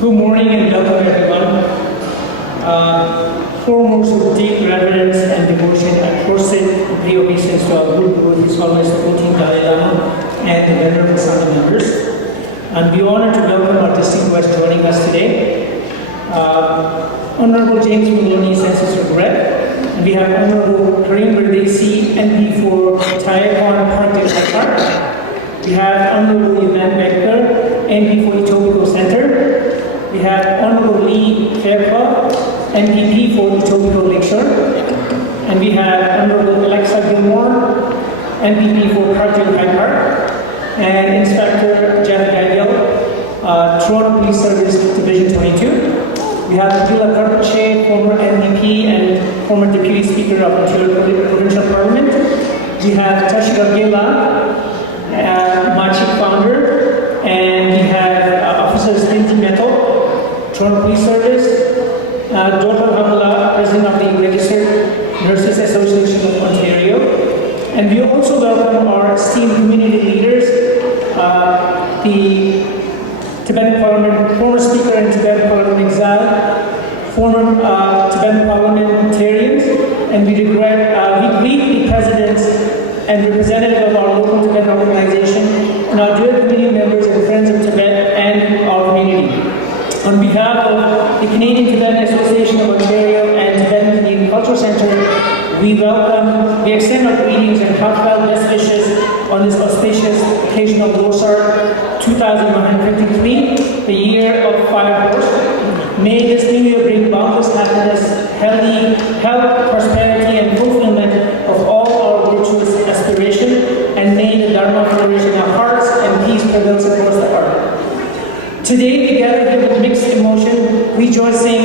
Good morning and welcome everyone. Foremost with deep reverence and devotion, I prostrate and pay obeisance to our good Guru, His Holiness the 14th Dalai Lama, and the venerable Sangha members. And we are honored to welcome our distinguished guest joining us today, Honorable James Maloney, Census Regret. And we have Honorable Karim Berdesi, MP for Tayakon Park Park. We have Honorable Ivan Becker, MP for Etobicoke Center. We have Honorable Lee Fairclough, MPP for Etobicoke Lakeshore. And we have Honorable Alexa Gilmore, MPP for Parkdale High Park. And Inspector Jeff Daniel, Toronto Police Service Division 22. We have Abdullah Karpache, former MPP and former Deputy Speaker of Ontario Provincial Parliament. We have Tashira Gela, Machi founder, and we have Officers Lindsay Metal, Toronto Police Service, Dr. Hamla, President of the Registered Nurses Association of Ontario, and we also welcome our esteemed community leaders, the Tibetan Parliament, former Speaker in Tibetan Parliament exile, former Tibetan parliamentarians, and we greet the presidents and representatives of our local Tibetan organization, and our dear community members and friends of Tibet and our community. On behalf of the Canadian Tibetan Association of Ontario and Tibetan Canadian Cultural Centre, we extend our greetings and heartfelt best wishes on this auspicious occasion of Losar 2153, the year of Firehorse. May this new year bring boundless happiness, health, prosperity, and fulfillment of all our virtuous aspirations, and may the Dharma flourish in our hearts and peace prevails across the earth. Today we gather here with mixed emotion, rejoicing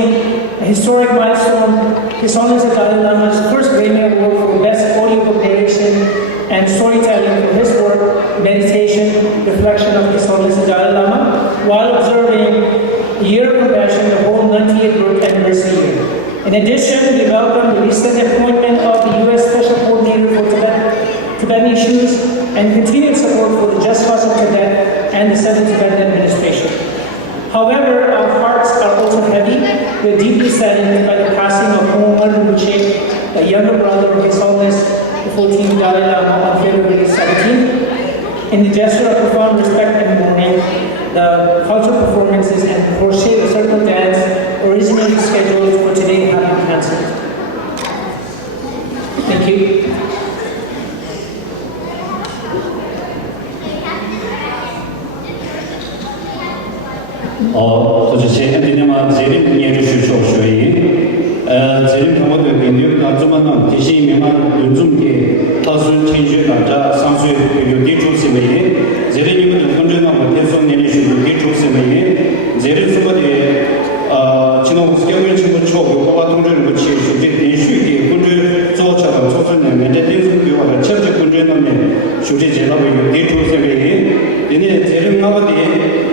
a historic milestone, His Holiness the Dalai Lama's first Grammy Award for Best Audio Book Narration and Storytelling for his work, Meditation, Reflection of His Holiness the Dalai Lama, while observing Year of Compassion, the whole 90th birth anniversary year. In addition, we welcome the recent appointment Tibetan issues, and continued support for the just cause of Tibet and the Southern Tibetan administration. However, our hearts are also heavy. We're deeply saddened by the passing of Omar Rinpoche, a younger brother of His Holiness the 14th Dalai Lama, on February 17th. In the gesture of profound respect and mourning, the cultural performances and crochet the circle dance originally scheduled for today have been cancelled. Thank you. 제림 경우도 연결 나중만은 대신 명한 연중계 타수 천주가자 상수 요기 조세에 제림님은 건전한 대선 내리시고 요기 조세에 제림 수거에 지난 스케일 친구 초보가 동전을 붙이 수직 대수기 군주 조차가 조선의 대대수교와 철저 군주는 수직 제라고 요기 조세에 이내 제림 나버디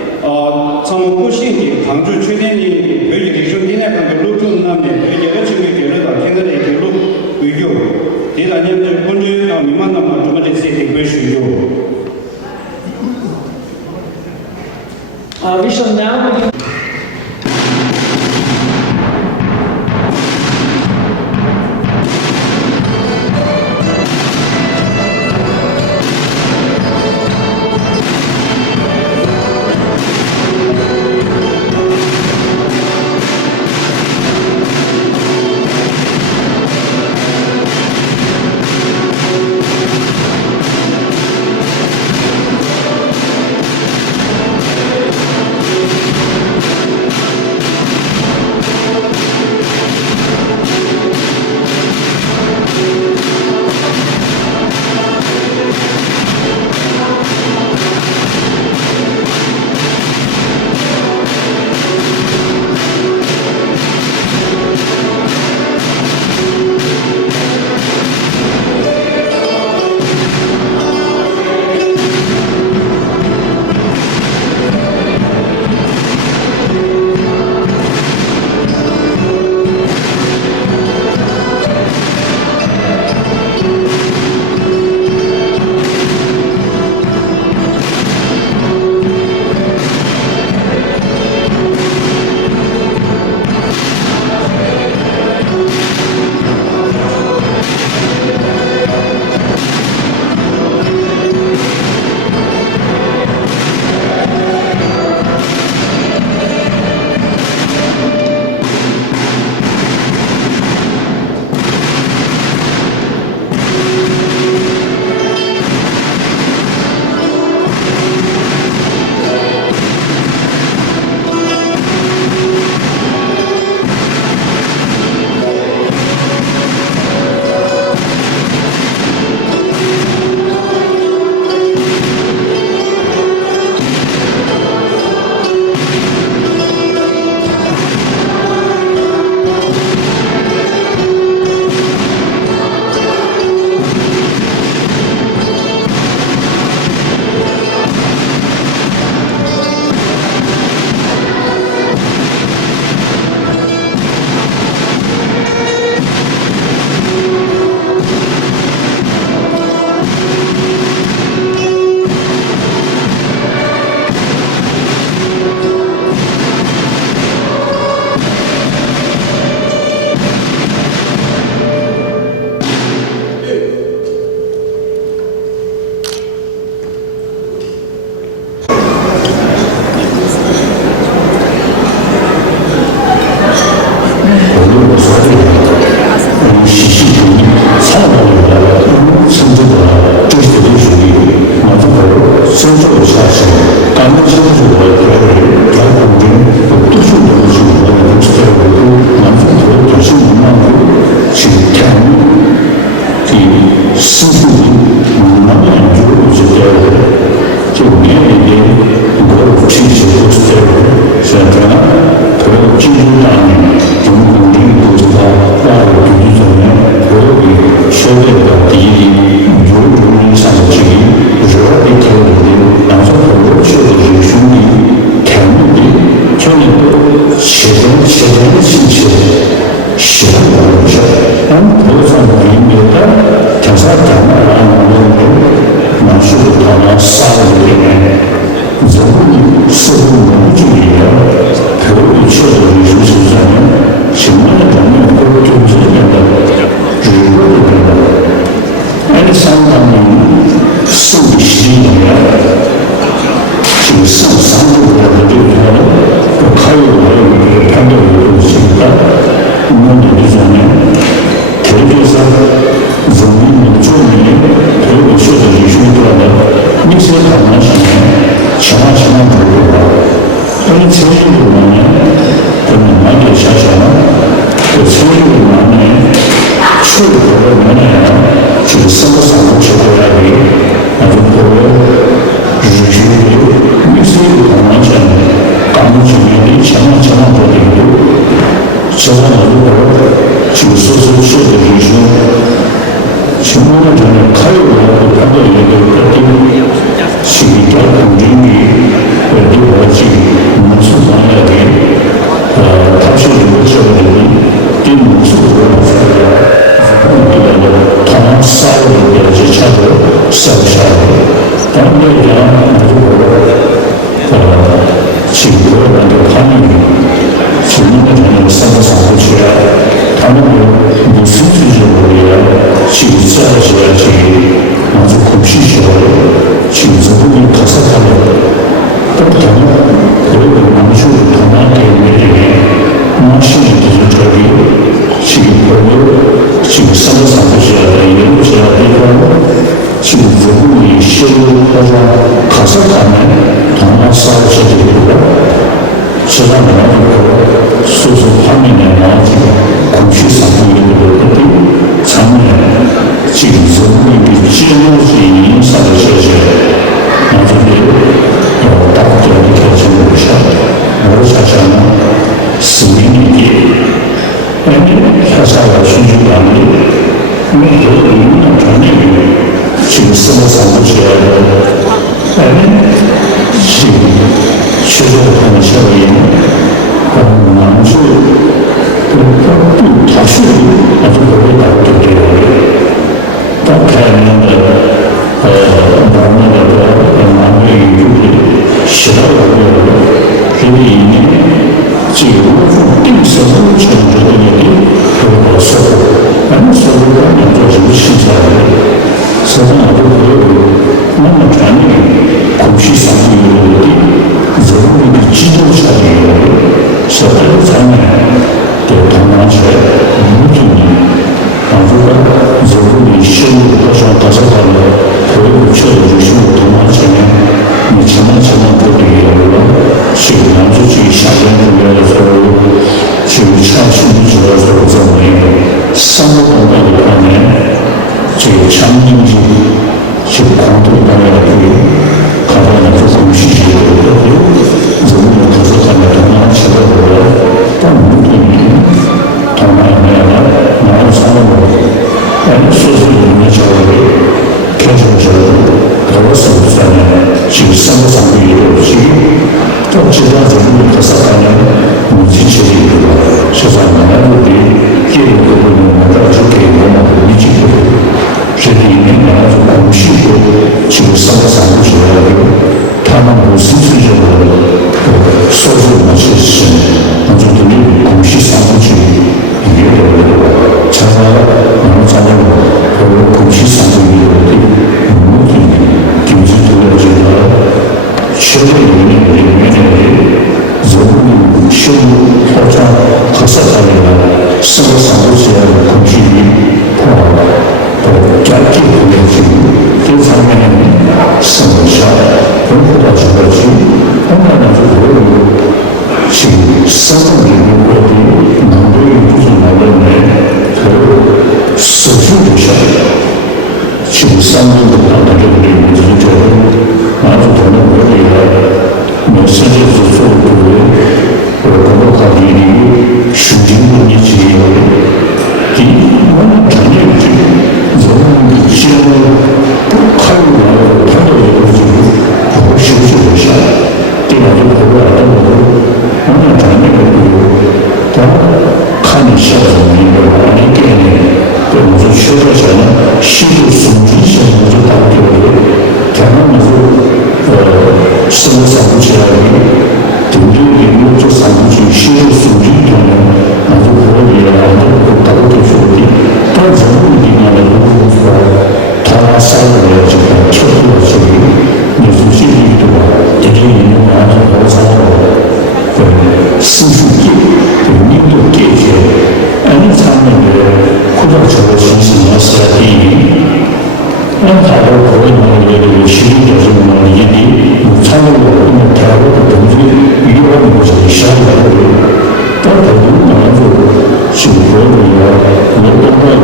정부시 강주 최대니 별이 기준이나 그 루트 남에 별이 지금 결과가 생각에 결로 의교 대단히 군주가 미만한 정말 세대 괴수요. We shall now begin. 한 보선 비밀과 경사장을 하는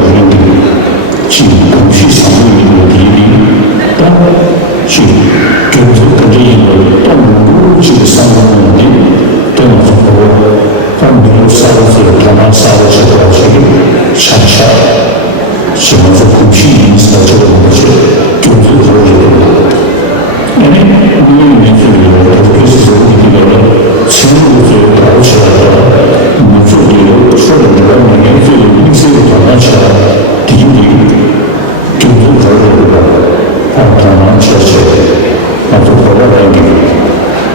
Thank you. 지 공시 상황의 비리 지 경제 건전의 동무지 상황의 동무로 반대로 사회를 담아 사회적 과정이 차차 시험에서 공시 인사적인 것이 경제 건전의 아니 우리의 인생을 그래서 우리가 친구들을 가르쳐서 무조건 소리를 내는 인생을 가르쳐 뒤에 경제 건전을 판단한 처세 아주 돌아가기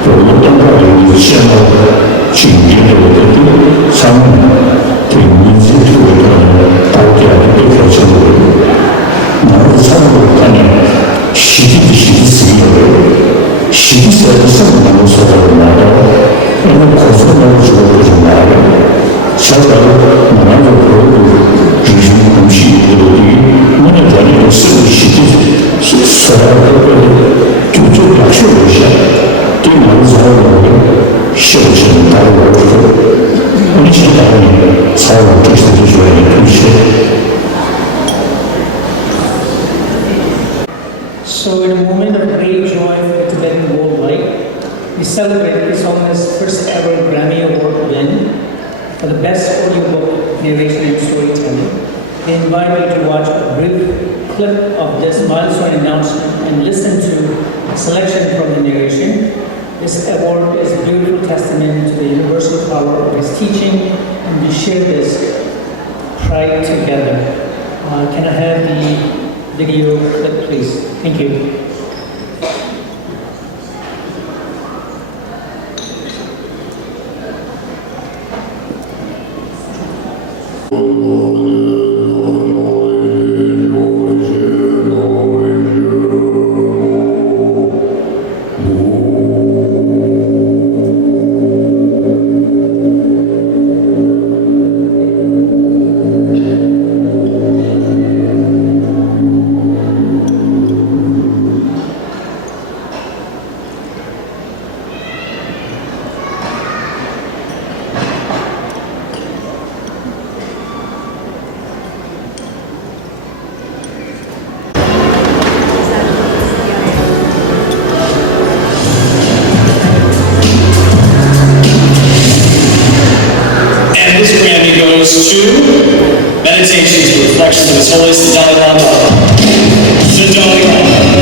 그리고 동작을 시험을 준비를 상황 대민주주의를 도개하는 결정을 나를 사람으로 가는 시기세에서 성공하는 소설을 말하고 이는 고소를 주어주는 말이고 사람을 만나고 그러고 주신 공시들이 문에 다니고 쓰는 사람을 교적 약속을 시작 뛰는 사람을 시험을 다루고 있고 우리 신당이 사람을 계속해줘야 하는 공시 So in a moment of great joy for the Tibetan worldwide, we celebrate His Holiness' first ever Grammy Award win for the best audiobook narration and storytelling. We invite you to watch a brief clip of this milestone announcement and listen to a selection from the narration. This award is a beautiful testament to the universal power of His teaching, and we share this pride together. Can I have the video clip, please? Thank you. To Meditations and Reflections of His Holiness the Dalai Lama. The Dalai Lama.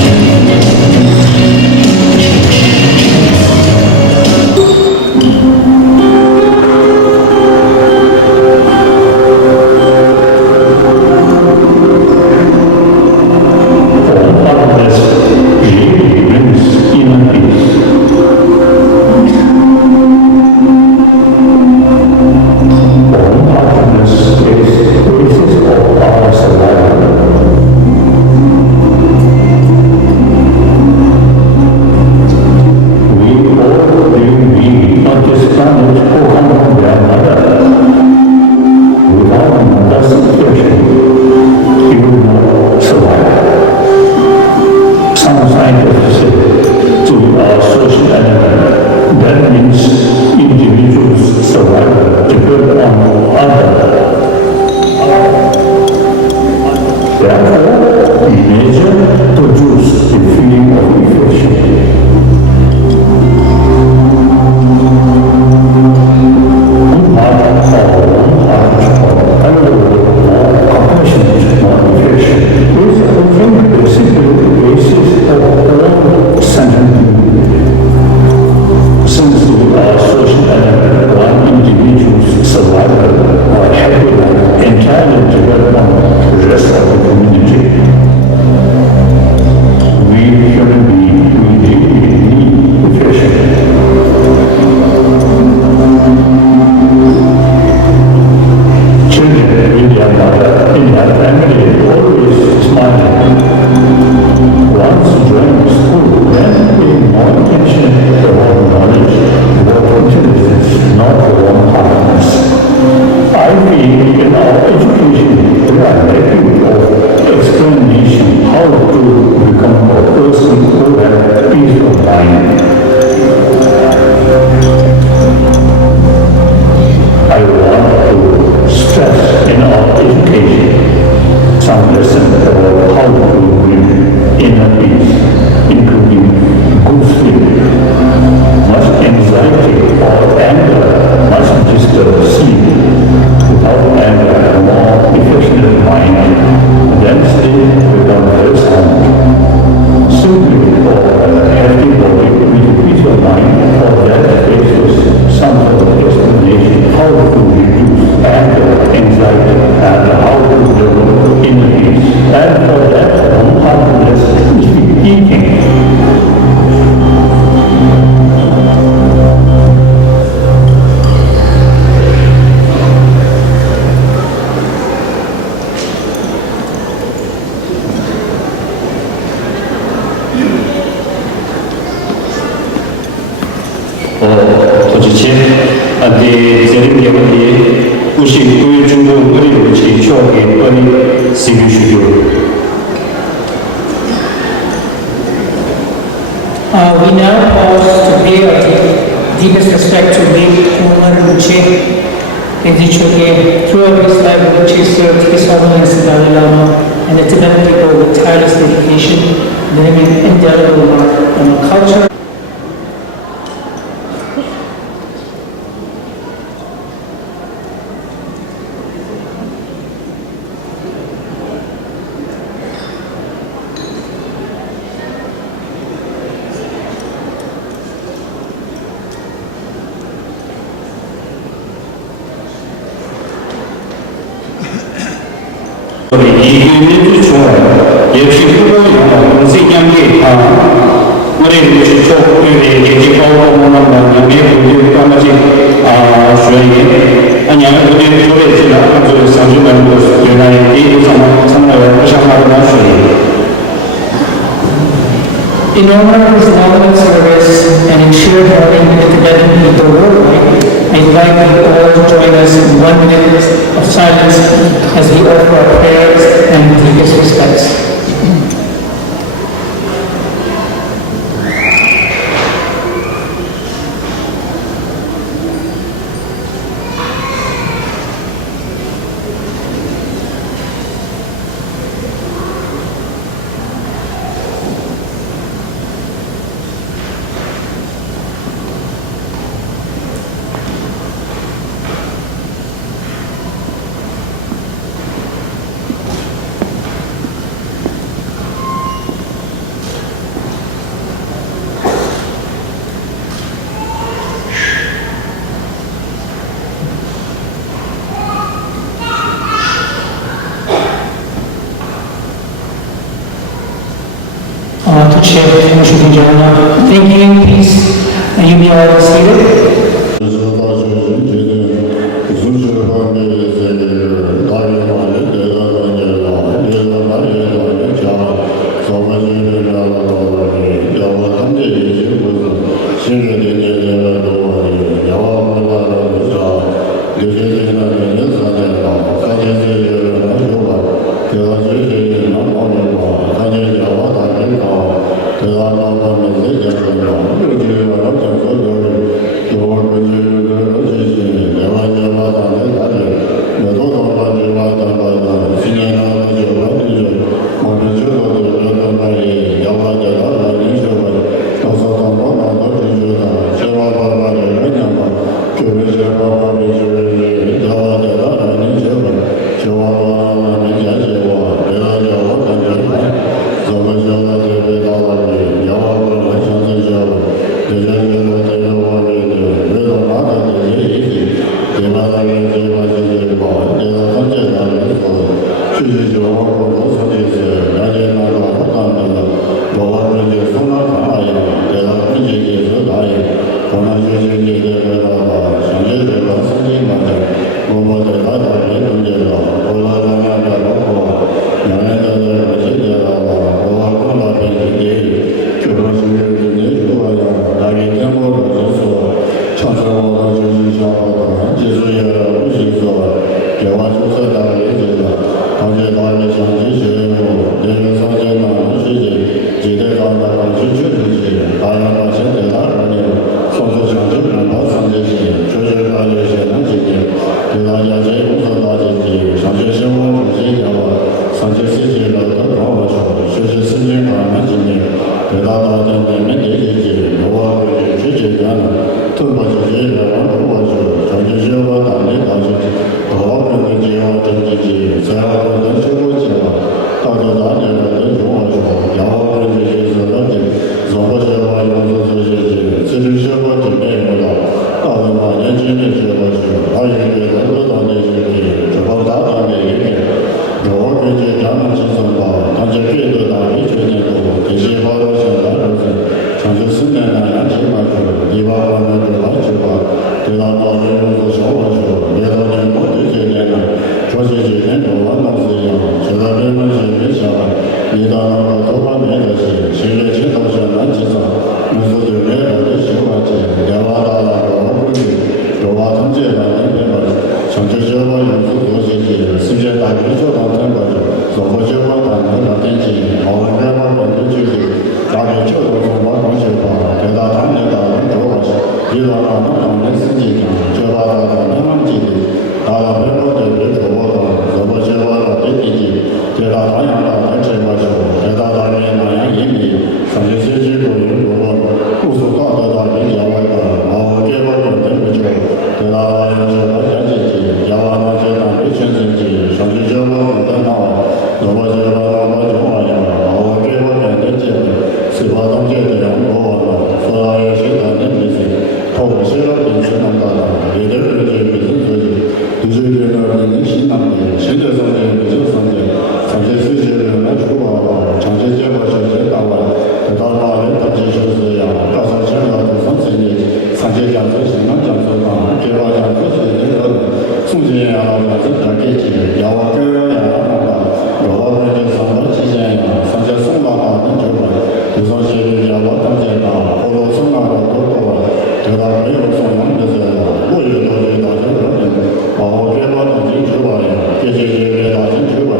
some lesson how to bring inner peace, including good sleep. Much anxiety or anger must disturb sleep. Without anger, a more affectionate mind, then sleep without very sound. Simply for a healthy body with a peaceful mind, for that basis, some sort of explanation how to reduce anger, anxiety, and how to develop inner peace. And for that, one mindfulness is eating. 도지체 안데 제림게 원리 우시 구유 중국 어리로 지초하게 어리 시비슈교 We now pause to pay our deepest respect to Late Umar Luce Indichoke. Throughout his life, Luce served his holiness the Dalai Lama and the Tibetan people with tireless dedication, leaving an indelible mark on the culture. 이민주 중앙 역시 후보의 공식양계 우리 주초의 예지가고 문화만 양계 우리 까마지 수행이 아니야 우리 조례 지나 아주 상주만 것 변화의 이 상황 참나와 시작하는 수행 In honor of his long service and ensured harmony with the Tibetan people worldwide, I invite you all to join us in 1 minute of silence as we offer our prayers and deepest respects. To share with him, thank you, peace, and you may all be seated. 跟这咱们这种吧，但是别的大一些年头，这些报道现在都是，像是10年那样起码是100万的这来是吧？对他老人都说我说，别到年过这些年了，说这些年头我都是一样，现在别人是没下来，你到那个多方面的是，现在青岛县南机场，那是对面的新华街，电话打那个我估计，有话通街那边吧，像这些我用户多些些，世界大学就当成个，如果结果谈那个天气，好我们我们就是大概就多从我同学吧，给他他们的人多过去，一到那们的司机讲，就把他的他们记得，达到美国的别做活动，如果结果了别弟弟，给他当样的跟这过去，给他当面那样一米，上去学习过去，如果不说搞得他跟教外的，然后结果就对不起，给他就把这自己，要完了就当没全自己，上去结果不等到，如果结果我就完了，然后给我面的结果，是把东西这样过完了，说到有些人的没事，头些了平时能干的，有的人就没人做的，就是这个人心难的，现在上的没有上的，上些这些人来出啊，长期结果就是打完，等到哪里等级就是呀，到时候想要多上层的，上些讲这些那讲这个，给我讲这些那个，中间啊，这点给钱，要我给我呀那个，要我们就上到期限呀，上些送到哪能就完，就说些要我当这个，或者送到多多，对吧？没有送我们就是我有到这个人，我给我当进去完，这些给当进去完，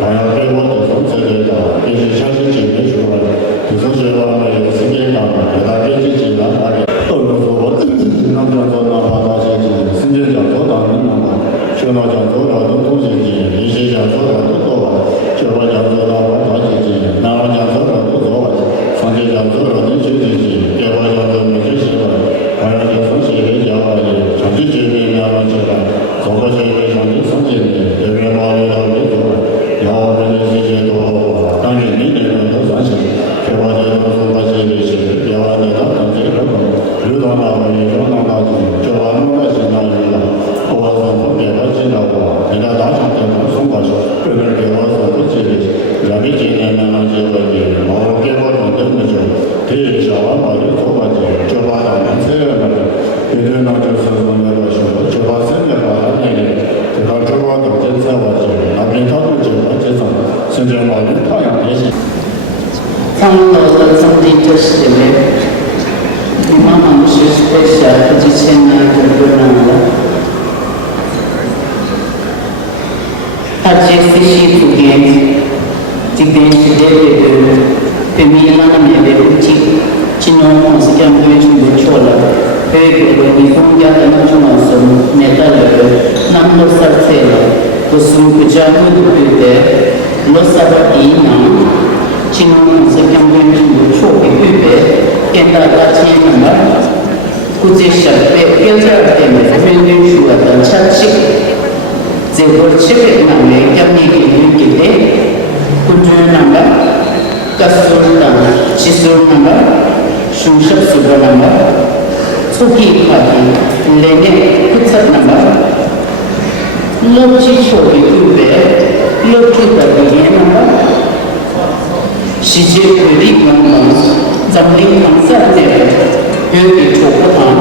还要给我这种这个，这些小心情没出来，就是说我有时间讲，给他给自己拿拿给，都是说我那叫做哪怕那些时间讲多大能那么，学到讲多少都东西的，一些讲多少都多完，学我讲多少我大些的，那我讲多少都多完，上去讲多少能学自己，给我讲多没学习完，还有就从学的讲完的，长期学的那么学的，做个学的长期上进的，这边嘛也要没做，要我们这些都好，当然你那个都算是，给我这个说把学的学，要我这当当这个有到哪个有到哪个，就我们来现在有了，我说不给我知道过，现在大厂给我送过去，别人给我说不接的，要没接的那结果的，我给我弄这么久，给小娃娃就做过去，就把他们这个那个，别人那就是那个说，就把生的把他那个，就把这个都检测过去，那边他都结果这种，甚至老人他也没行。Fanno something Mamma si spessa di cena giornale. Aggiestisci tu che ti pensi deve per me la mia venuti ci non si chiama più di ciola perché mi fondiata non ci sono metallere non lo salsera lo sono già più te lo sabatina ci non si chiama più di ciola più che da cena così sciape che già tempo più da ciacci se vorcipe name chiami che te kunjunanga kasurta chisuranga shumshap subrananga suki khati lene kutsatnanga lochi chobi ube lochi tabiyenanga shije kuri nanga zamling khangsa te yogi chokatan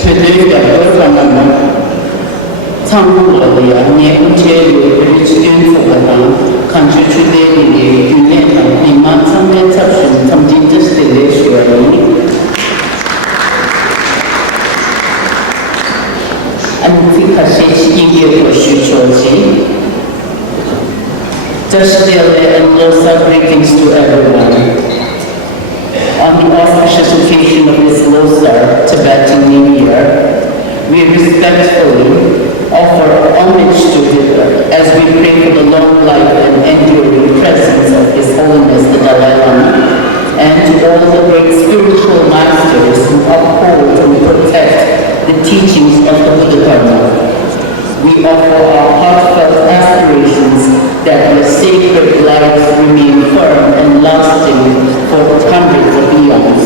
phede ya baranga 창문으로야 내부제를 지켜보다가 간주주대리의 균형과 비만 상대 착순 삼진자 스텔레 시와니 안티카시 시기의 proshi Tashdele and Losar greetings to everyone. On the auspicious occasion of this Losar Tibetan New Year, we respectfully offer homage to him as we pray for the long life and enduring presence of His Holiness the Dalai Lama and to all the great spiritual masters who uphold and protect the teachings of the Buddha Dharma. We offer our heartfelt aspirations that the sacred lives remain firm and lasting for hundreds of eons.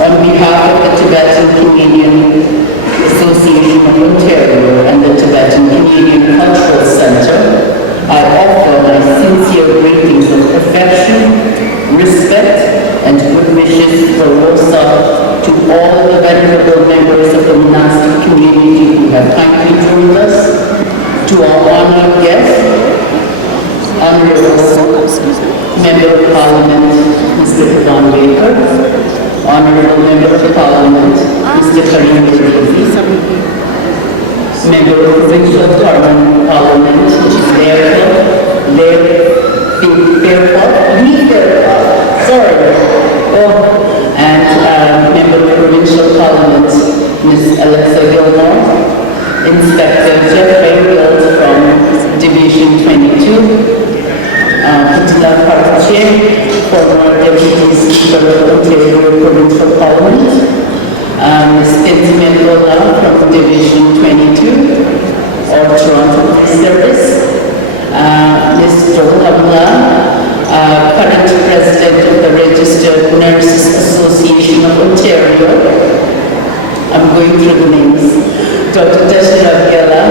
On behalf of the Tibetan Canadian Association of Ontario and the Tibetan Canadian Cultural Centre, I offer sincere greetings of affection, respect, and good wishes for Losar to all the venerable members of the monastic community who have kindly joined us, to our honored guest, Honorable Member of Parliament, Mr. Don Baker, Honorable Member of Parliament, Mr. Karim Birgezi, Member of Provincial Parliament, which is and Member of Provincial Parliament, Ms. Alexa Gilmore, Inspector Jeff Bairfield from Division 22, Patila Partache, former Deputy Speaker of Ontario Provincial Parliament, Ms. Tintimet Lola from Division 22, or Toronto Police Service, Ms. Joel Hamla, current President of the Registered Nurses Association of Ontario. I'm going through the names. Dr. Dashira Gela,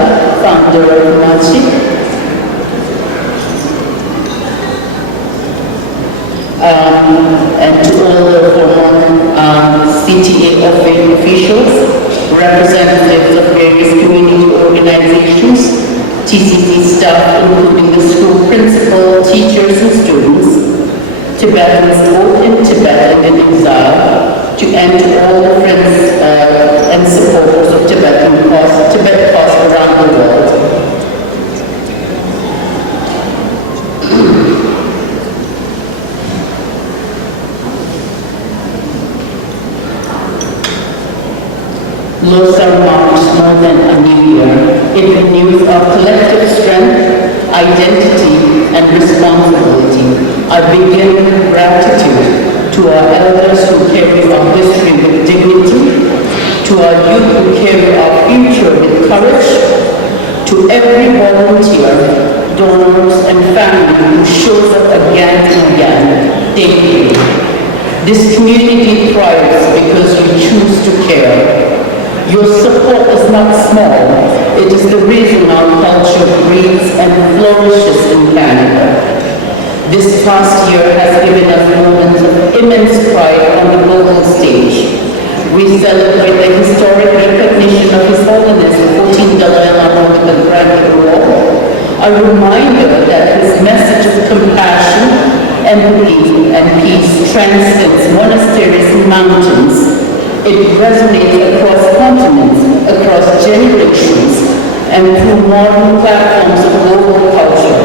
founder of MACHI. And to all the former CTA officials, representatives of various community organizations, TCP staff, including the school principal, teachers, and students, Tibetans both in Tibet and in exile, and to all the friends and supporters of Tibet cause around the world. Losar marks more than a new year. It renews our collective strength, identity, and responsibility. I begin with gratitude to our elders who carry our history with dignity, to our youth who carry our future with courage, to every volunteer, donors, and family who shows up again and again. Thank you. This community thrives because you choose to care. Your support is not small. It is the reason our culture breathes and flourishes in Canada. This past year has given us moments of immense pride on the global stage. We celebrate the historic recognition of His Holiness the 14th Dalai Lama with the Grand Award, a reminder that his message of compassion, empathy, and peace transcends monasteries and mountains. It resonates across continents, across generations, and through modern platforms of global culture.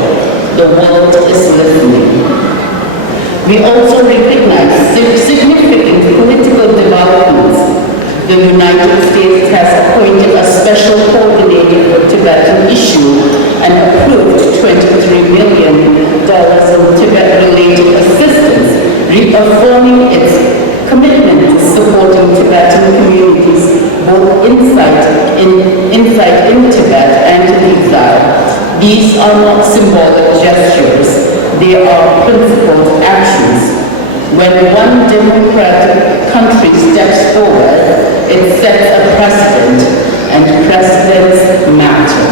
The world is listening. We also recognize significant political developments. The United States has appointed a special coordinator for Tibetan issue and approved $23 million in Tibet-related assistance, reaffirming its commitment to supporting Tibetan communities, both inside in Tibet and in exile. These are not symbolic gestures, they are principled actions. When one democratic country steps forward, it sets a precedent, and precedents matter.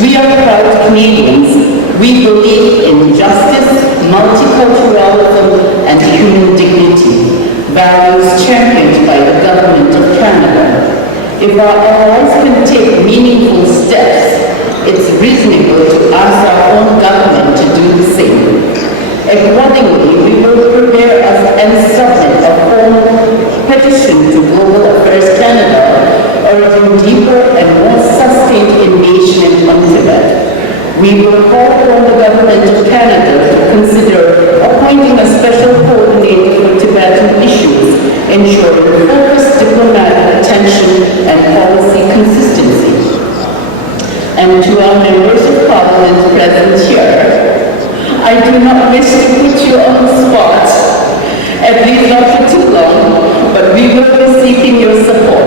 We are proud Canadians. We believe in justice, multiculturalism, and human dignity, values championed by the Government of Canada. If our allies can take meaningful steps, it's reasonable to ask our own government to do the same. Accordingly, we will prepare and submit a formal petition to Global Affairs Canada, urging deeper and more sustained engagement on Tibet. We will call on the Government of Canada to consider appointing a special coordinator for Tibetan issues, ensuring focused diplomatic attention and policy consistency. And to our members of Parliament present here, I do not wish to put you on the spot, at least not for too long, but we will be seeking your support.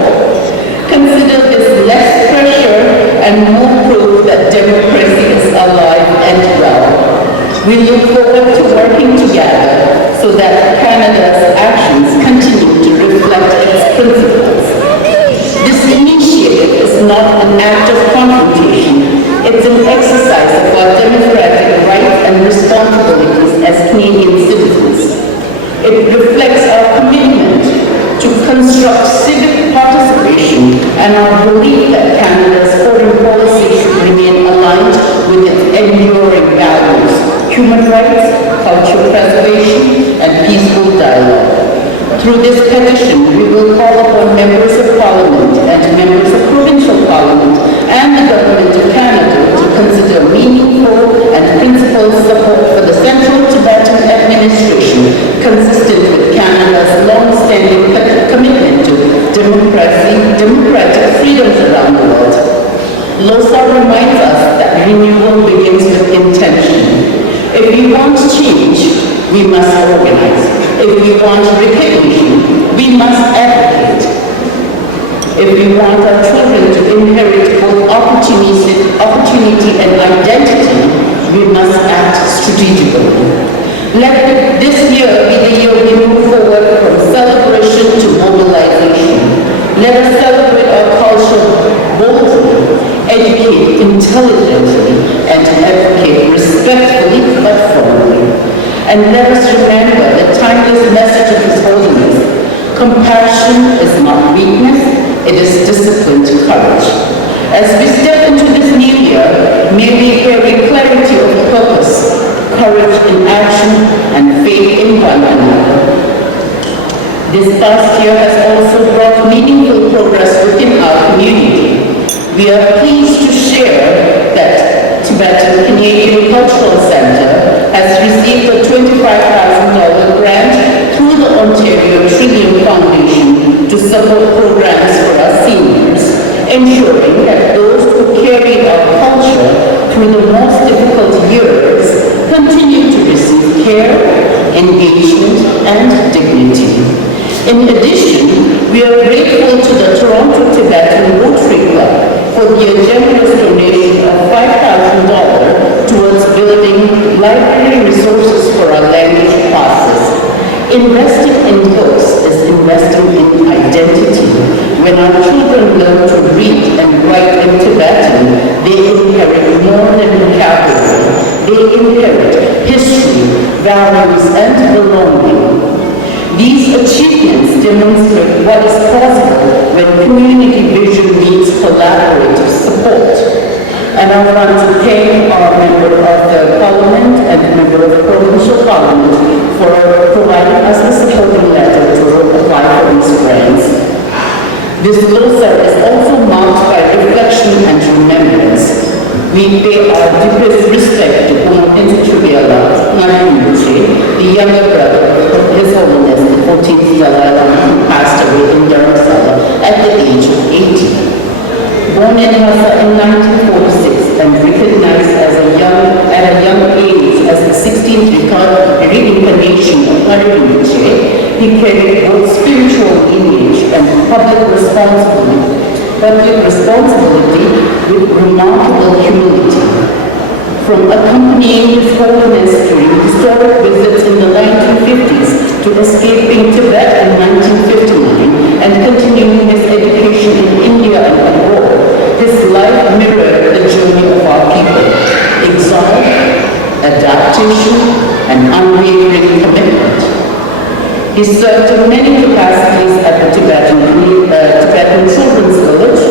Consider this less pressure and more proof that democracy is alive and well. We look forward to working together so that Canada's actions continue to reflect its principles. This initiative is not an act of confrontation. It's an exercise of our democratic rights human rights, cultural preservation, and peaceful dialogue. Through this petition, we will call upon members of Parliament and members of provincial Parliament and the Government of Canada to consider meaningful and principled support for the Central Tibetan administration consistent with Canada's long-standing commitment to democratic freedoms around the world. Losar reminds us that renewal begins with intention. If we want change, we must organize. If we want recognition, we must advocate. If we want our children to inherit both opportunity and identity, we must act strategically. Let this year be the year we move forward from celebration to mobilization. Let us celebrate our culture boldly, educate intelligently, and advocate respectfully but firmly. And let us remember the timeless message of His Holiness. Compassion is not weakness, it is disciplined courage. As we step into this new year, may we carry clarity of purpose, courage in action, and faith in one another. This past year has also brought meaningful progress within our community. We are pleased to share that Tibetan Canadian Cultural Centre has received a $25,000 grant through the Ontario Trillium Foundation to support programs for our seniors, ensuring that those who carry our culture through the most difficult years continue to receive care, engagement, and dignity. In addition, we are grateful to the Toronto Tibetan Rotary Club for their generous donation of $5,000 towards building library resources for our language classes. Investing in books is investing in identity. When our children learn to read and write in Tibetan, they inherit more than vocabulary. They inherit history, values, and belonging. These achievements demonstrate what is possible when community vision meets collaborative support. And I want to thank our member of the Parliament and member of the Provincial Parliament for providing us a supporting letter to apply for these grants. This Losar is also marked by reflection and remembrance. We pay our deepest respect to Pumatin's Trivela, Narayanuchi, the younger brother of His Holiness, the 14th Dalai Lama, who passed away in Dharamsala at the age of 80. Born in Lhasa in 1946 and recognized at a young age as the 16th reincarnation of Narayanuchi, he carried both spiritual lineage and public responsibility with remarkable humility. From accompanying His Holiness during historic visits in the 1950s to escaping Tibet in 1959 and continuing his education in India and abroad, his life mirrored the journey of our people: exile, adaptation, and unwavering commitment. He served in many capacities at the Tibetan Children's Village,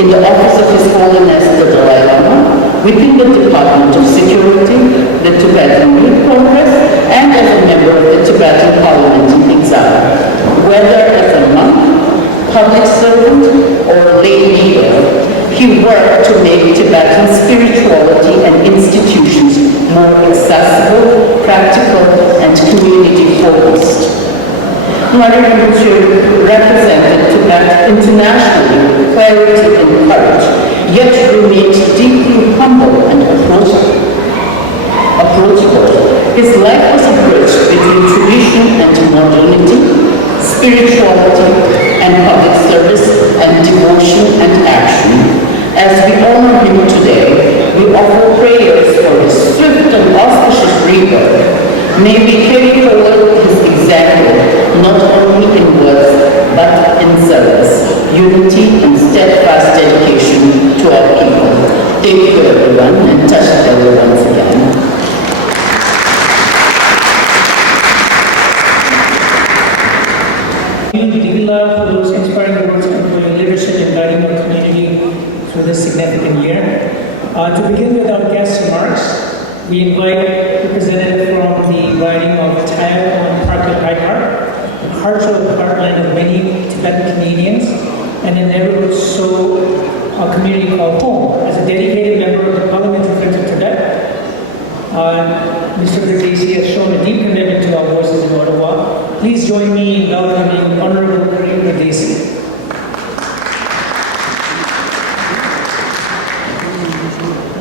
in the office of His Holiness the Dalai Lama, within the Department of Security, the Tibetan Youth Congress, and as a member of the Tibetan Parliament in exile. Whether as a monk, public servant, or lay leader, he worked to make Tibetan spirituality and institutions more accessible, practical, and community-focused. Narayanuchi represented Tibet internationally with clarity and courage, yet remained deeply humble and approachable. His life was a bridge between tradition and modernity, spirituality and public service, and devotion and action. As we honor him today, we offer prayers for his swift and auspicious rebirth. May we carry forward his example, not only in words, but in service, unity, and steadfast dedication to our people. Thank you, everyone, and touch together once again. Thank you, Digila, for those inspiring words and for your leadership in guiding our community through this significant year. To begin with our guest remarks, we invite representative from the riding of Tayakon Park and High Park, the cultural heartland of many Tibetan Canadians, and a neighborhood community called home. As a dedicated member of the Parliament of Friends of Tibet, Mr. Desi has shown a deep commitment to our voices in Ottawa. Please join me in welcoming Honorable Mr. Desi.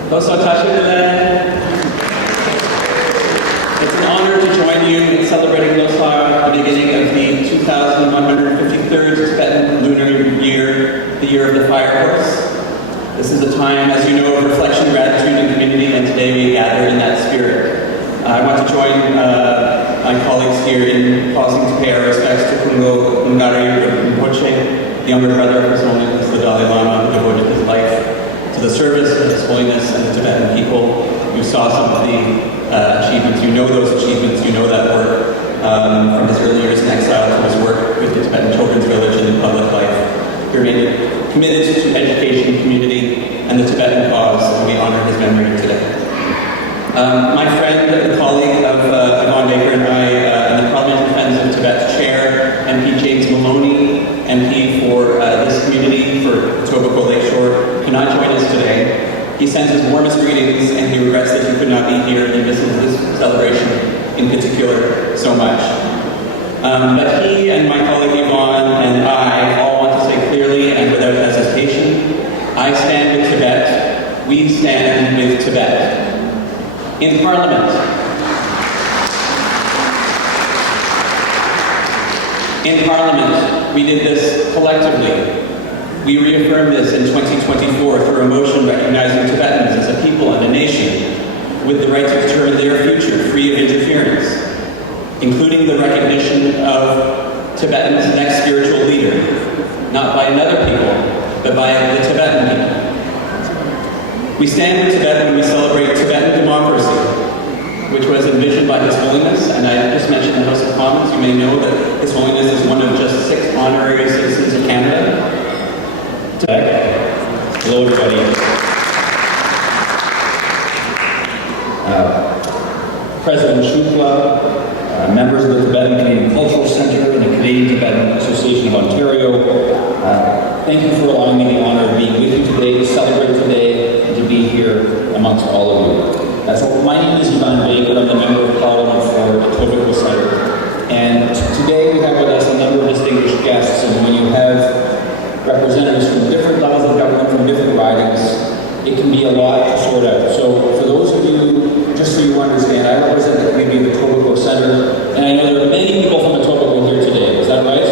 Losar, it's an honor to join you in celebrating Losar, the beginning of the 2153rd Tibetan Lunar Year, the year of the Firehorse. This is a time, as you know, of reflection, gratitude, and community, and today we gather in that spirit. I want to join my colleagues here in pausing to pay our respects to Kungo Ngari Rinpoche, the younger brother of His Holiness the Dalai Lama, who devoted his life to the service of His Holiness and the Tibetan people. You saw some of the achievements, you know those achievements, you know that work from his early years in exile to his work with the Tibetan Children's Village and in public life. He remained committed to education, community, and the Tibetan cause, and we honor his memory today. My friend and colleague of Yvonne Baker and I, and the Parliament of Friends of Tibet's chair, MP James Maloney, MP for this community for Etobicoke Lakeshore, cannot join us today. He sends his warmest greetings, and he regrets that he could not be here. He misses this celebration in particular so much. But he and my colleague Yvonne and I all want to say clearly and without hesitation, I stand with Tibet, we stand with Tibet. In Parliament, we did this collectively. We reaffirmed this in 2024 through a motion recognizing Tibetans as a people and a nation with the right to determine their future free of interference, including the recognition of Tibetans' next spiritual leader, not by another people, but by the Tibetan people. We stand with Tibet when we celebrate Tibetan democracy, which was envisioned by His Holiness, and I just mentioned the House of Commons. You may know that His Holiness is one of just 6 honorary citizens of Canada. Hello, everybody. President Shukla, members of the Tibetan Canadian Cultural Centre and the Canadian Tibetan Association of Ontario, thank you for allowing me the honour of being with you today, to celebrate today, and to be here amongst all of you. So my name is Ivan Baker. I'm the Member of Parliament for Etobicoke Centre. And today we have with us a number of distinguished guests, and when you have representatives from different levels of government, from different ridings, it can be a lot to sort out. So for those of you, just so you understand, I represent the community of Etobicoke Centre, and I know there are many people from Etobicoke here today. Is that right?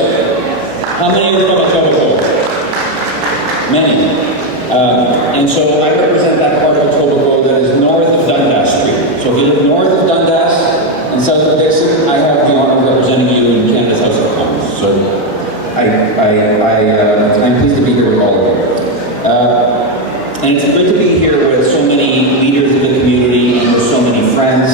How many are from Etobicoke? Many. And so I represent that part of Etobicoke that is north of Dundas Street. So if you live north of Dundas and south of Dixon, I have the honor of representing you in Canada's House of Commons. So I'm pleased to be here with all of you. And it's good to be here with so many leaders of the community and with so many friends.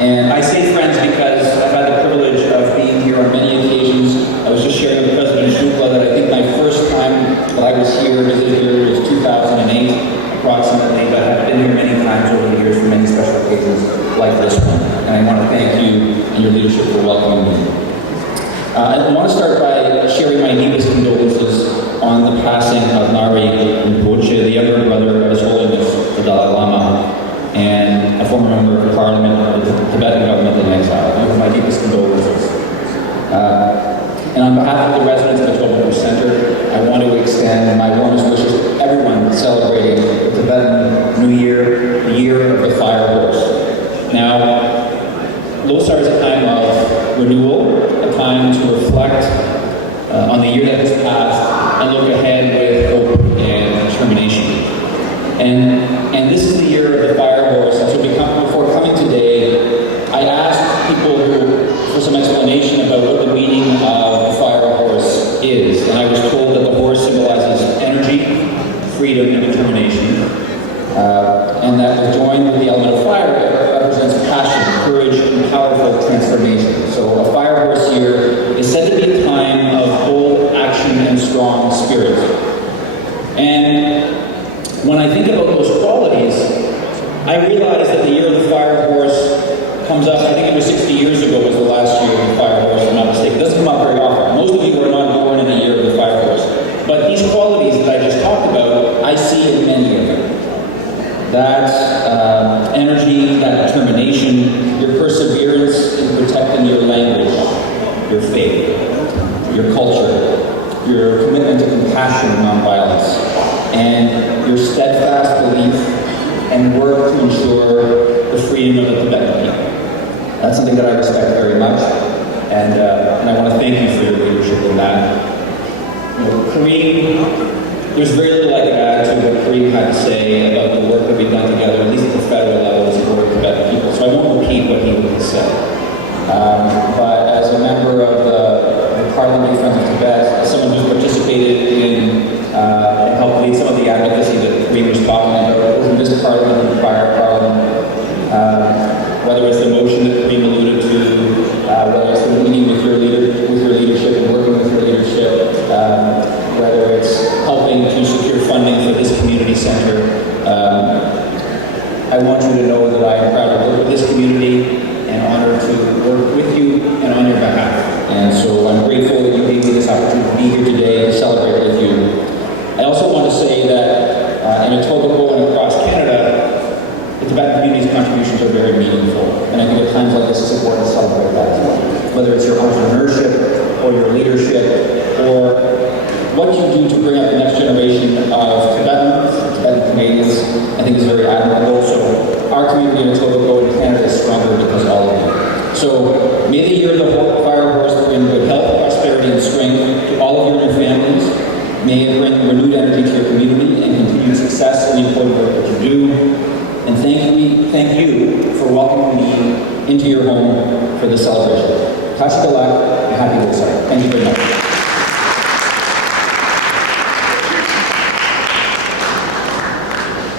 And I say friends because I've had the privilege of being here on many occasions. I was just sharing with President Shukla that I think my first time that I was here, visited here, was 2008 approximately, but I've been here many times over the years for many special occasions like this one. And I want to thank you and your leadership for welcoming me. I want to start by sharing my deepest condolences on the passing of Ngari Rinpoche, the younger brother of His Holiness the Dalai Lama, and a former member of Parliament of the Tibetan government in exile. I offer my deepest condolences. And on behalf of the residents of the Etobicoke Centre, I want to extend my warmest wishes to everyone celebrating the Tibetan New Year, the year of the Firehorse. Now, Losar is a time of renewal, a time to reflect on the year that has passed and look ahead with hope and determination. And this is the year of the Firehorse. And so before coming today, I asked people for some explanation about what the meaning of the Firehorse is. And I was told that the horse symbolizes energy, freedom, and determination. And that joined with the element of fire, it represents passion, courage, and powerful transformation. So a Firehorse year is said to be a time of bold action and strong spirit. And when I think about those qualities, I comes up, I think it was 60 years ago was the last year of the Firehorse, if I'm not mistaken. It doesn't come up very often. Most of you are not born in the year of the Firehorse. But these qualities that I just talked about, I see in many of them. That energy, that determination, your perseverance in protecting your language, your faith, your culture, your commitment to compassion and nonviolence, and your steadfast belief and work to ensure the freedom of the Tibetan people. That's something that I respect very much, and I want to thank you for your leadership in that. You know, Kareem, there's very little I can add to what Kareem had to say about the work that we've done together, at least at the federal level, to support Tibetan people, so I won't repeat what he said. But as a member of the Parliament Friends of Tibet, as someone who's participated in and helped lead some of the advocacy that Kareem was talking about, both in this Parliament and the prior Parliament, whether it's the motion that Kareem alluded to, whether it's the meeting with your leadership and working with your leadership, whether it's helping to secure funding for this community center, I want you to know that I am proud to work with this community and honored to work with you and on your behalf. And so I'm grateful that you gave me this opportunity to be here today and celebrate with you. I also want to say that in Etobicoke and across Canada, the Tibetan community's contributions are very meaningful. And I think at times like this it's important to celebrate that as well. Whether it's your entrepreneurship or your leadership or what you do to bring up the next generation of Tibetan Canadians, I think is very admirable. So our community in Etobicoke and Canada is stronger because of all of you. So may the year of the Firehorse bring good health, prosperity, and strength to all of you and your families. May it bring renewed energy to your community and continued success in the important work that you do. And thank you for welcoming me into your home for this celebration. Tashi Galak, and happy Losar. Thank you very much.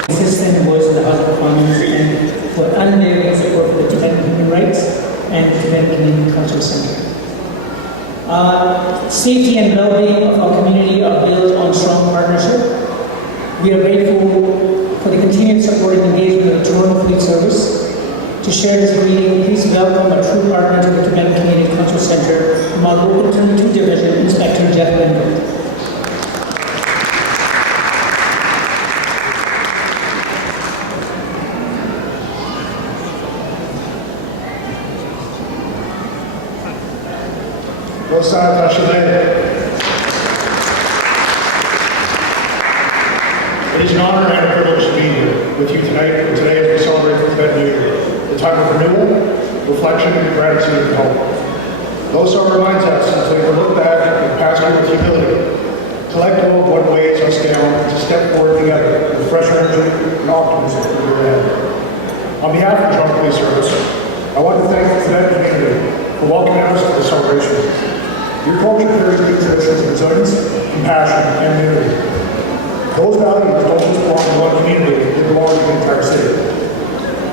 Assistant voice of the House of Commons and for unwavering support for the Tibetan human rights and the Tibetan Community Cultural Center. Safety and well-being of our community are built on strong partnership. We are grateful for the continued support and engagement of the Toronto Police Service. To share this greeting, please welcome a true partner to the Tibetan Community Cultural Center from our local 22 Division, Inspector Jeff Lindbergh. Losar, it is an honor and a privilege to be here with you tonight and today as we celebrate the Tibetan New Year, a time of renewal, reflection, and gratitude and hope. Losar reminds us to look back at the past year with humility, to let go of what weighs us down, and to step forward together with fresh energy and optimism for the year ahead. On behalf of the Toronto Police Service, I want to thank the Tibetan community for welcoming us to the celebration. Your culture carries deep traditions of resilience, compassion, and unity. Those values don't just belong to one community, they belong to the entire city.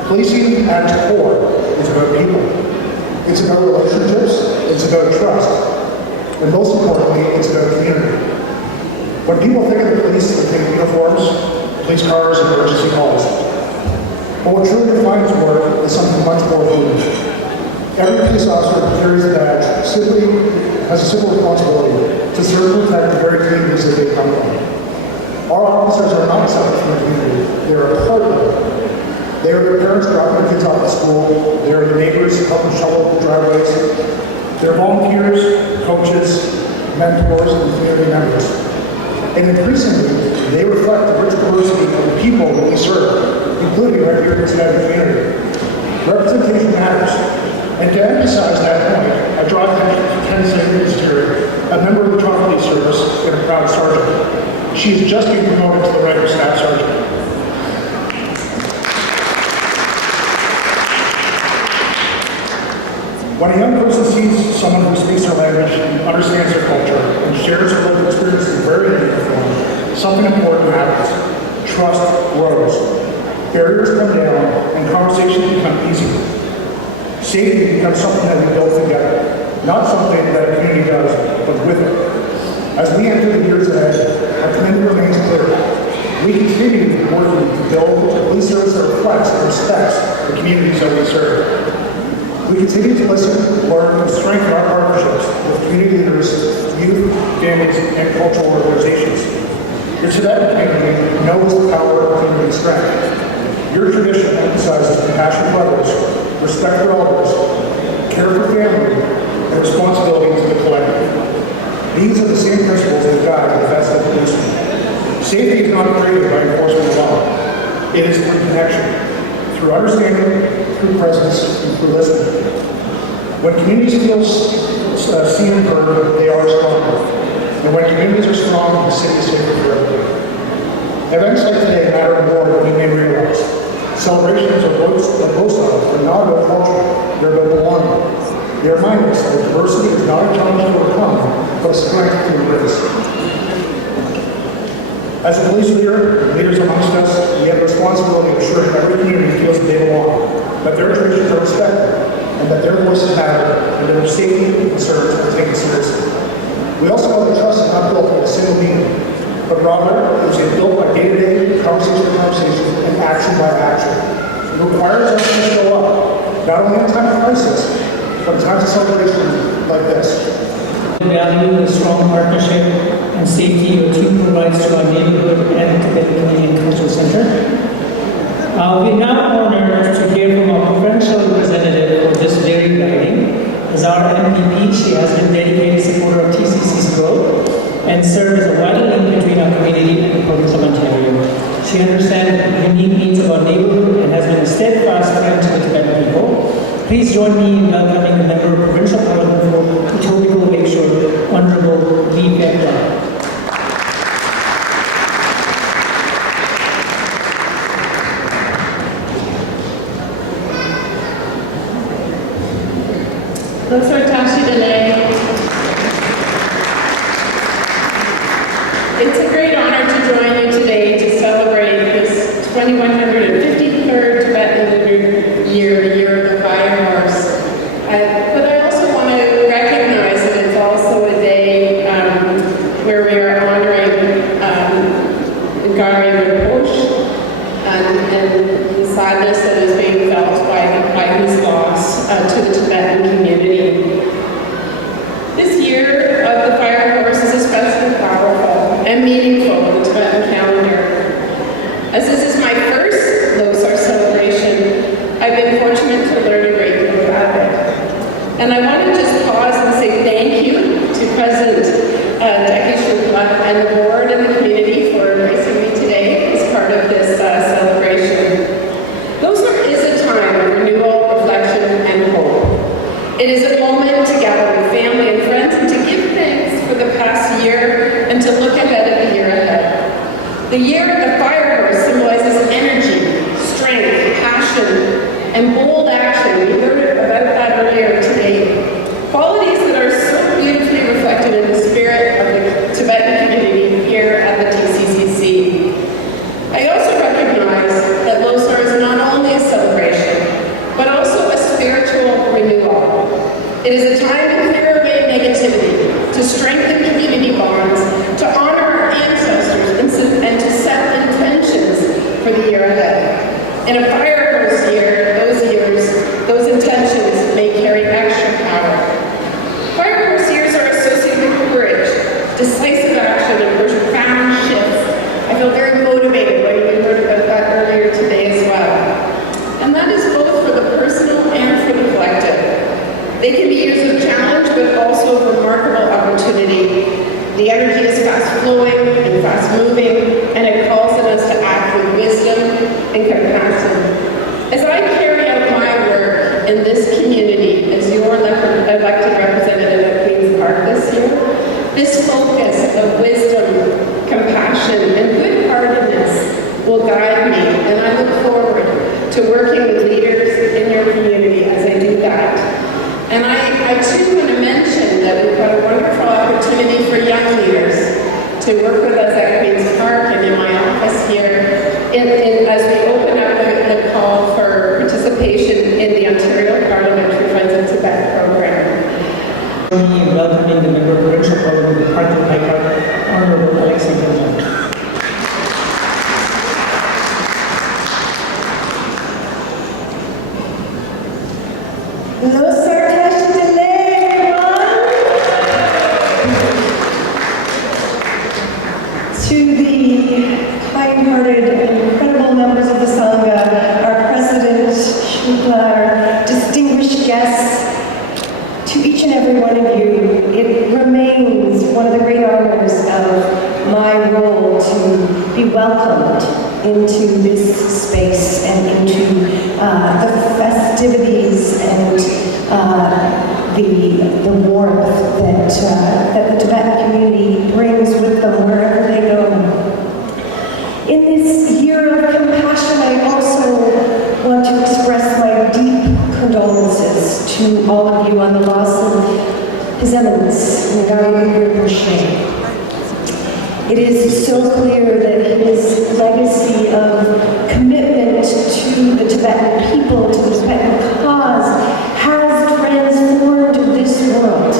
Policing at its core is about people. It's about relationships, it's about trust, and most importantly, it's about community. When people think of the police, they think of uniforms, police cars, and emergency calls. But what truly defines work is something much more human. Every police officer who carries a badge has a simple responsibility to serve and protect the very communities that they come from. Our officers are not separate from the community. They are a part of it. They are their parents dropping their kids off at school. They are the neighbors helping shovel the driveways. They're volunteers, coaches, mentors, and community members. And increasingly, they reflect the rich diversity of the people that we serve, including right here in the Tibetan community. Representation matters. And to emphasize that point, I draw attention to here, a member of the Toronto Police Service and a proud sergeant. She is just being promoted to the rank of staff sergeant. When a young person sees someone who speaks their language, understands their culture, and shares their lived experiences in very meaningful form, something important happens. Trust grows. Barriers come down, and conversations become easier. Safety becomes something that we build together, not something that a community does, but with it. As we enter the years ahead, our commitment remains clear. We continue working to build a police service that reflects and respects the communities that we serve. We continue to listen, learn, and strengthen our partnerships with community leaders, youth, families, and cultural organizations. Your Tibetan community knows the power of community strength. Your tradition emphasizes compassion for others, respect for elders, care for family, and responsibility to the collective. These are the same principles that guide the best of policemen. Safety is not created by enforcement alone. It is through connection, through understanding, through presence, and through listening. When communities feel seen and heard, they are stronger. And when communities are strong, the city is safer for everyone. Events like today matter more than we may realize. Celebrations of Losar are not about culture, they're about belonging. They remind us that diversity is not a challenge to overcome, but a strength to embrace. As a police leader and leaders amongst us, we have the responsibility of ensuring every community feels that they belong, that their traditions are respected, and that their voices matter, and that their safety and concerns are taken seriously. We also know that trust is not built in a single meeting, but rather it is built by day-to-day, conversation by conversation, and action by action. It requires us to show up, not only in times of crisis, but in times of celebration like this. Value the strong partnership and safety your team provides to our neighborhood and to the Canadian Cultural Center. We're now honored to hear from our provincial representative for this very riding. As our MPP, she has been dedicated supporter of TCC's growth and served as a vital link between our community and the province of Ontario. She understands the unique needs of our neighborhood and has been a steadfast friend to the Tibetan people. Please join me in welcoming the member of Provincial Parliament for Etobicoke Lakeshore, Honorable Lee Fendler. Losar Tashi Delay. It's a great honor to join you today to celebrate this 2153rd Tibetan Lunar Year, the Year of the Firehorse. But I also want to recognize that it's also a day where we are honoring Gary Rinpoche and the sadness that is being felt by his loss to the Tibetan community. This year of the Firehorse is especially powerful and meaningful in the Tibetan calendar. As this is my first Losar celebration, I've been fortunate to learn a great deal about it. And I want to just pause and say thank you to President Jackie Shukla and the board and the community for embracing me today as part of this celebration. Losar is a time of renewal, reflection, and hope. It is a moment to gather with family and friends and to give thanks for the past year and to look ahead at the year ahead. The year of the Firehorse symbolizes energy, strength, passion, and bold action. We heard about that earlier today. Qualities that are so beautifully reflected in the spirit of the Tibetan community here at the TCCC. I also recognize that Losar is not only a celebration, but also a spiritual renewal. It is a time to clear away negativity, to strengthen community bonds, to honor our ancestors, and to set intentions for the year ahead. In a Firehorse year, those intentions may carry extra power. Firehorse years are associated with courage, decisive action, and profound shifts. I feel very motivated when you heard about that earlier today as well. And that is both for the personal and for the collective. They can be years of challenge, but also of remarkable opportunity. The energy is fast-flowing and fast-moving, and it calls on us to act with wisdom and compassion. As I carry out my work in this community as your elected representative at Queen's Park this year, this focus of wisdom, compassion, and good-heartedness will guide me, and I look forward to working with leaders in your community as I do that. And I too want to mention that we've got a wonderful opportunity for young leaders to work with us at Queen's Park and in my office here as we open up the call for participation in the Ontario Parliamentary Friends of Tibet program. Welcoming the member of Provincial Parliament of Parkland High Park, Honorable Alexei Belzon. Losar, to the kind-hearted and incredible members of the Sangha, our President, Shukla, our distinguished guests, to each and every one of you, it remains one of the great honors of my role to be welcomed into this space and into the festivities and the warmth that the Tibetan community brings with them wherever they go. In this year of compassion, I also want to express my deep condolences to all of you on the loss of His Eminence, Ngāi Rinpoche. It is so clear that his legacy of commitment to the Tibetan people, to the Tibetan cause, has transformed this world,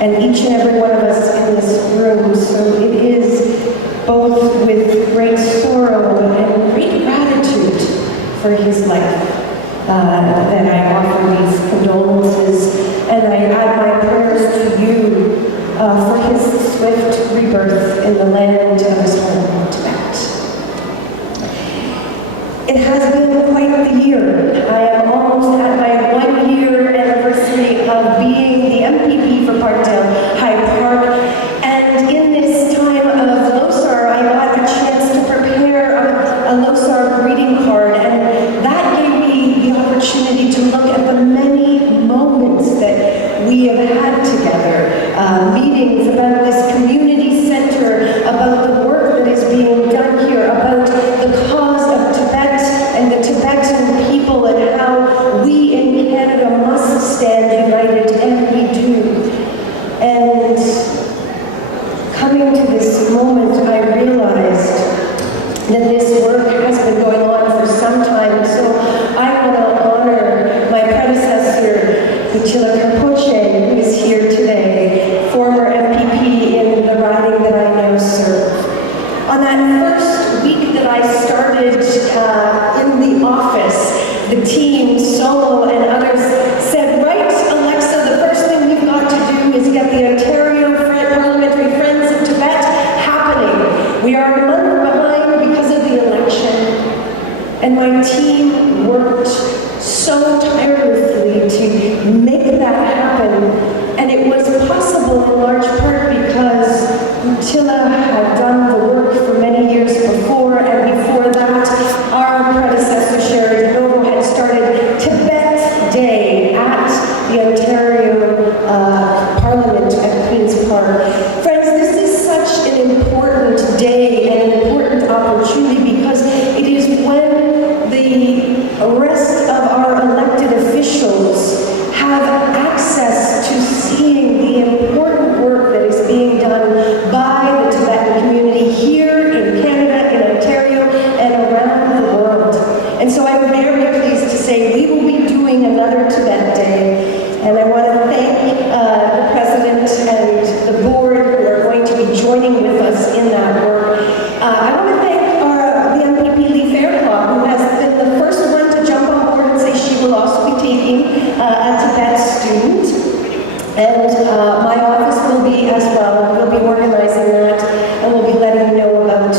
and each and every one of us in this room. So it is both with great sorrow and great gratitude for his life that I offer these condolences, and I add my prayers to you for his swift rebirth in the land of his home, Tibet. It has been quite the year. I am almost at my 1-year anniversary of being the MPP for Parkdale High Park, and in this time of Losar, I got a chance to prepare a Losar greeting card, and that gave me the opportunity to look at the many moments that we have had together, meetings about this community center, about the work that is being done here, about the cause of Tibet and the Tibetan people, and how we in Canada must stand united, and we do. And coming to this moment, I realized that this work has been going on for some time, so I want to honor my predecessor, Uchila Karpoche, who is here today, former MPP in the riding that I now serve. On that first week that I started in the office, the team, Solo and others, said, right, Alexa, the first thing we've got to do is get the Ontario Parliamentary Friends of Tibet happening. We are a month behind because of the election, and my team worked so tirelessly to make that happen, and it was possible in large part because Utila had done the work for many years before, and before that, our predecessor, Sherry Novo, had started Tibet Day at the Ontario Parliament at Queen's Park. Friends, this is such an important day and an important opportunity because it is when the rest of our elected officials have access to seeing the important work that is being done by the Tibetan community here in Canada, in Ontario, and around the world. And so I'm very pleased to say we will be doing another Tibet Day, and I want to thank the President and the board who are going to be joining with us in that work. I want to thank the MPP Lee Fairclough, who has been the first one to jump on board and say she will also be taking a Tibet student. And my office will be as well. We'll be organizing that, and we'll be letting you know about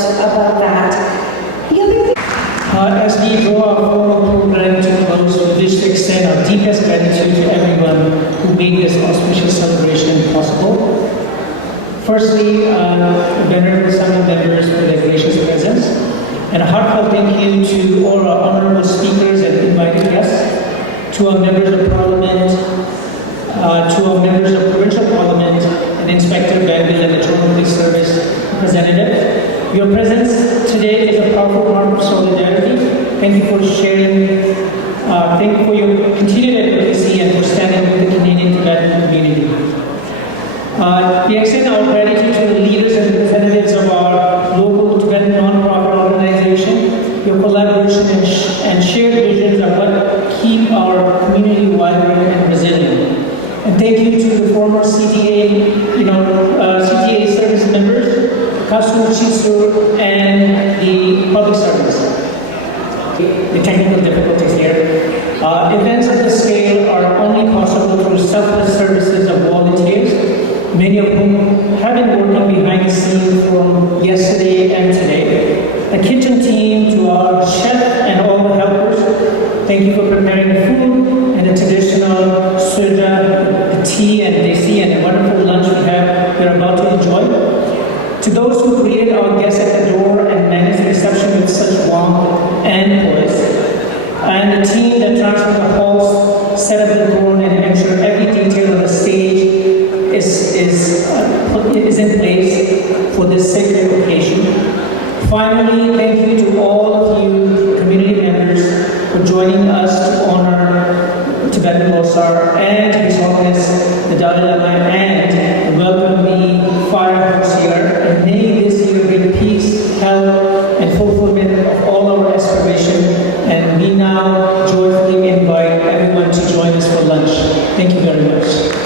that. The other thing. As we draw our formal program to close, we wish to extend our deepest gratitude to everyone who made this auspicious celebration possible. Firstly, venerable Sangha members for their gracious presence, and a heartfelt thank you to all our honorable speakers and invited guests, to our members of Parliament, to our members of Provincial Parliament, and Inspector Banville and the Toronto Police Service representative. Your presence today is a powerful mark of solidarity. Thank you for sharing, thank you for your continued advocacy and for standing with the Canadian Tibetan community. We extend our gratitude to the leaders and representatives of our local Tibetan non-profit organization. Your collaboration and shared visions are what keep our community vibrant and resilient. And thank you to the former CTA, CTA service members, Kasur Chisu, and the public service. The technical difficulties here. Events of this scale are only is in place for this sacred occasion. Finally, thank you to all of you community members for joining us to honor Tibetan Losar and His Holiness the Dalai Lama and welcome the Firehorse here. And may this year bring peace, health, and fulfillment of all our aspirations. And we now joyfully invite everyone to join us for lunch. Thank you very much.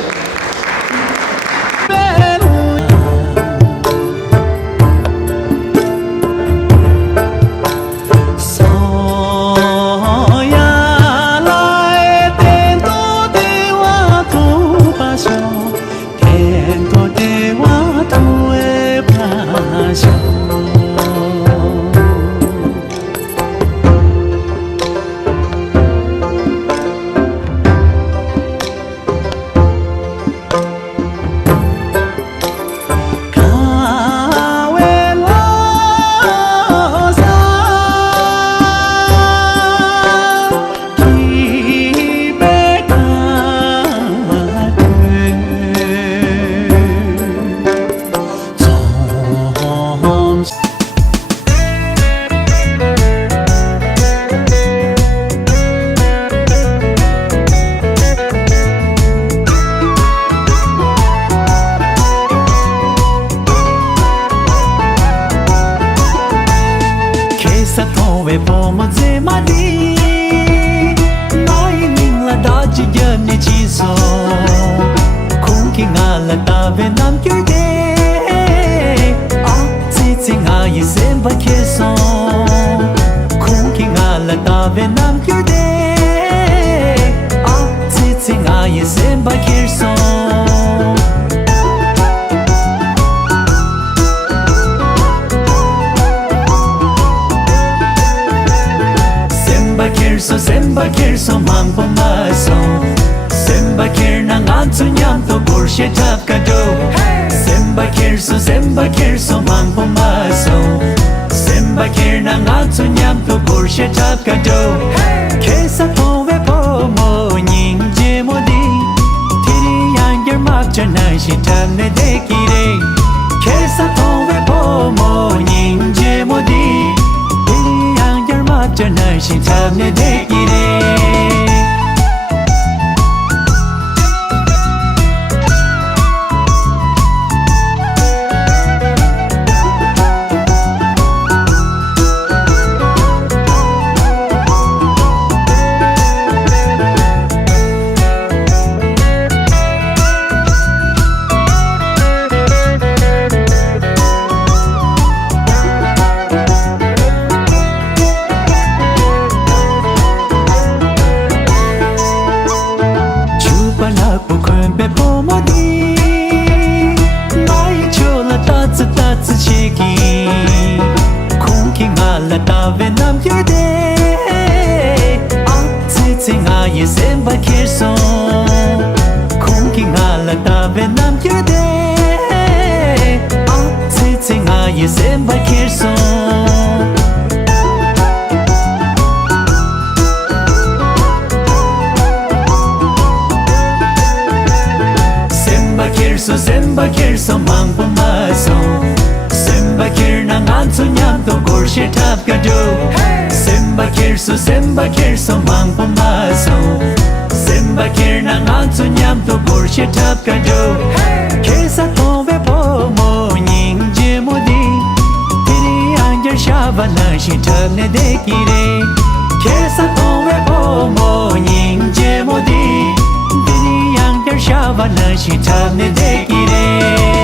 She told me, take it in.